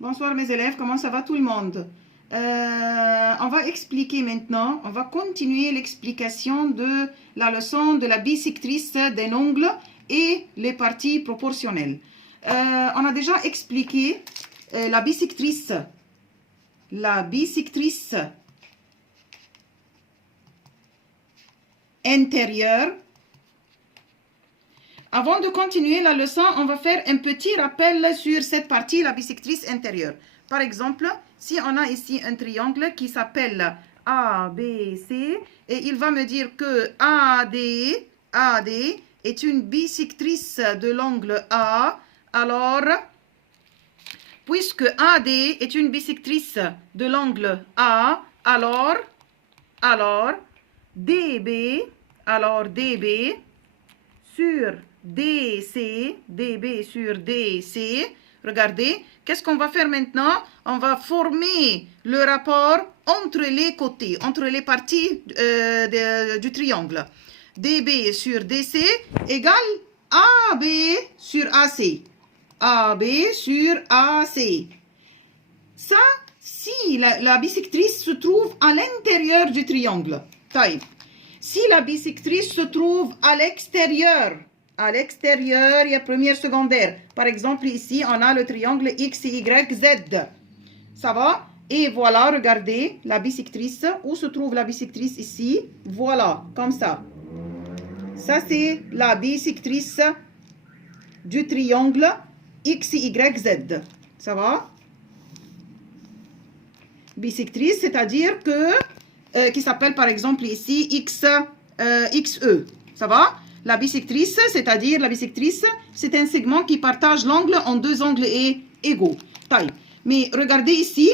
Bonsoir mes élèves, comment ça va tout le monde? On va expliquer maintenant, on va continuer l'explication de la leçon de la bisectrice d'un angle et les parties proportionnelles. On a déjà expliqué la bisectrice intérieure. Avant de continuer la leçon, on va faire un petit rappel sur cette partie, la bisectrice intérieure. Par exemple, si on a ici un triangle qui s'appelle ABC, et il va me dire que AD est une bisectrice de l'angle A, alors, puisque AD est une bisectrice de l'angle A, alors DB sur DC, DB sur DC, regardez, qu'est-ce qu'on va faire maintenant? On va former le rapport entre les côtés, entre les parties du triangle. DB sur DC égale AB sur AC. AB sur AC. Ça, si la bisectrice se trouve à l'intérieur du triangle. Taille. Si la bisectrice se trouve à l'extérieur, il y a première secondaire. Par exemple, ici, on a le triangle X, Y, Z. Ça va? Et voilà, regardez la bisectrice. Où se trouve la bisectrice ici? Voilà, comme ça. Ça, c'est la bisectrice du triangle X, Y, Z. Ça va? Bisectrice, c'est-à-dire que... qui s'appelle par exemple ici XE. Ça va? La bisectrice, c'est-à-dire la bisectrice, c'est un segment qui partage l'angle en deux angles égaux. Taille. Mais regardez ici,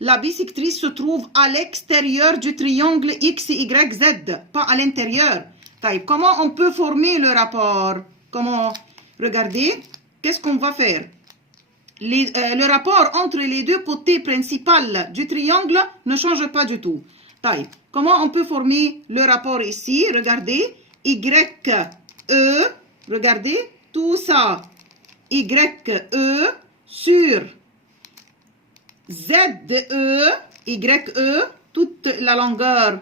la bisectrice se trouve à l'extérieur du triangle XYZ, pas à l'intérieur. Taille. Comment on peut former le rapport? Comment? Regardez, qu'est-ce qu'on va faire? Le rapport entre les deux côtés principaux du triangle ne change pas du tout. Taille. Comment on peut former le rapport ici? Regardez, YE, regardez, tout ça, YE sur YE, toute la longueur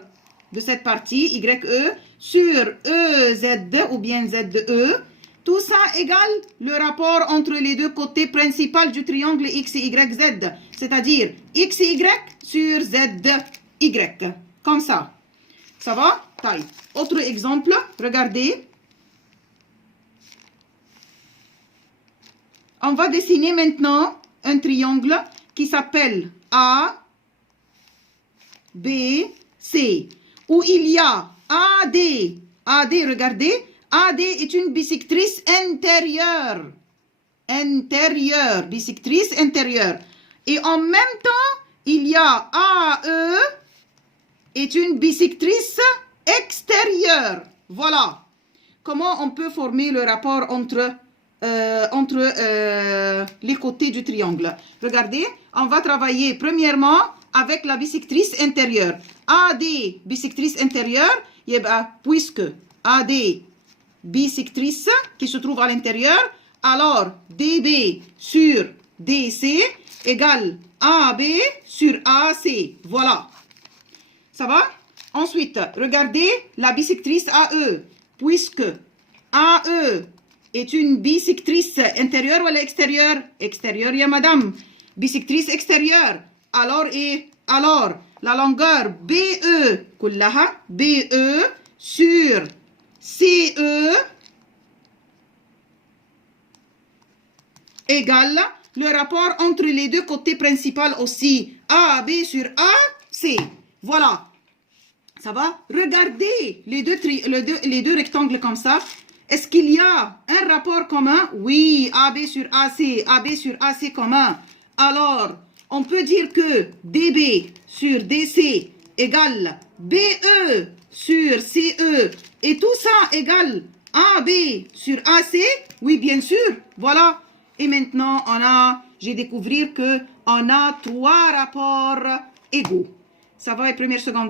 de cette partie, YE, sur EZ ou bien ZE, tout ça égale le rapport entre les deux côtés principaux du triangle XYZ, c'est-à-dire XY sur ZY, comme ça. Ça va? Taille. Autre exemple, regardez. On va dessiner maintenant un triangle qui s'appelle A, B, C, où il y a AD. AD, regardez. AD est une bisectrice intérieure. Bisectrice intérieure. Et en même temps, il y a AE est une bisectrice extérieure. Voilà. Comment on peut former le rapport entre les côtés du triangle? Regardez, on va travailler premièrement avec la bisectrice intérieure. AD, bisectrice intérieure, puisque AD bisectrice qui se trouve à l'intérieur, alors DB sur DC égale AB sur AC. Voilà. Ça va? Ensuite, regardez la bisectrice AE. Puisque AE est une bisectrice intérieure ou extérieure? Extérieure, ya madame. Bisectrice extérieure. Alors, la longueur BE, كلها, BE sur CE égale le rapport entre les deux côtés principaux aussi. AB sur AC. Voilà. Ça va? Regardez les deux rectangles comme ça. Est-ce qu'il y a un rapport commun? Oui, AB sur AC commun. Alors, on peut dire que DB sur DC égale BE sur CE. Et tout ça égale AB sur AC? Oui, bien sûr. Voilà. Et maintenant, j'ai découvert qu'on a trois rapports égaux. Ça va, et première secondaire.